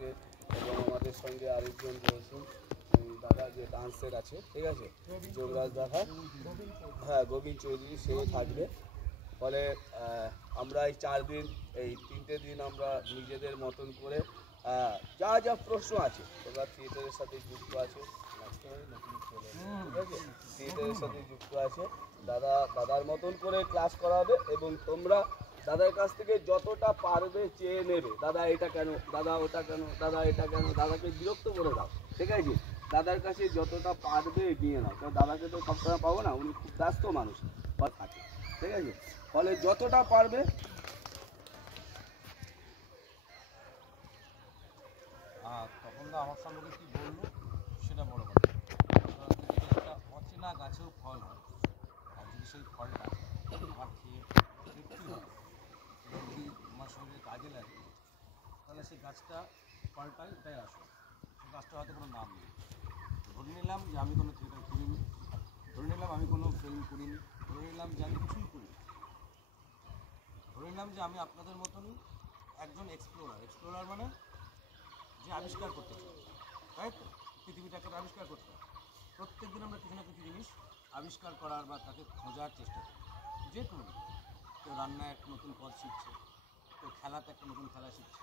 আজকে। এবং আমাদের সঙ্গে আরেকজন রয়েছেন দাদা, যে ডান্সের আছে, ঠিক আছে, যোগরাজ দাদা, হ্যাঁ গোবিন্দ চৌধুরী, সেও থাকবে। ফলে আমরা এই 4 দিন, এই 3টে দিন আমরা নিজেদের মতন করে যা যা প্রশ্ন আছে, তোমরা থিয়েটারের সাথে যুক্ত আছে, ঠিক আছে, থিয়েটারের সাথে যুক্ত আছে, দাদার মতন করে ক্লাস করাবে। এবং তোমরা দাদার কাছ থেকে যতটা পারবে চেয়ে নেবে, দাদা এটা কেন, দাদা ওটা কেন, দাদা এটা কেন, দাদাকে বিরক্ত করে দাও, ঠিক আছে। দাদার কাছে যতটা পারবে নিয়ে নাও, কারণ দাদাকে তো সবসময় পাবো না, উনি খুব ব্যস্ত মানুষ থাকে, ঠিক আছে। ফলে যতটা পারবে। আর তখন তো আমার সম্পর্কে কী বললো সেটা বড় কথা। যদি একটা অচেনা গাছেও ফল হয়, আর যদি সেই ফলটা আমার খেয়ে তৃপ্তি হয় এবং যদি আমার শরীরে কাজে লাগে, তাহলে সেই গাছটা ফলটাই এটাই আসে। সেই গাছটা হয়তো কোনো নাম নেই। ধরে নিলাম যে আমি কোনো থিয়েটার করিনি, ধরে নিলাম আমি কোনো ফিল্ম করিনি, ধরে নিলাম যে আমি কিছুই করিনি, ধরে নিলাম যে আমি আপনাদের মতনই একজন এক্সপ্লোরার মানে যে আবিষ্কার করতে চাই, তাই তো? পৃথিবীটাকে আবিষ্কার করতে হয়। প্রত্যেক দিন আমরা কিছু না কিছু জিনিস আবিষ্কার করার বা তাকে খোঁজার চেষ্টা করি, যে কোনো দিন। কেউ রান্নায় একটা নতুন পদ শিখছে, কেউ খেলাতে একটা নতুন খেলা শিখছে,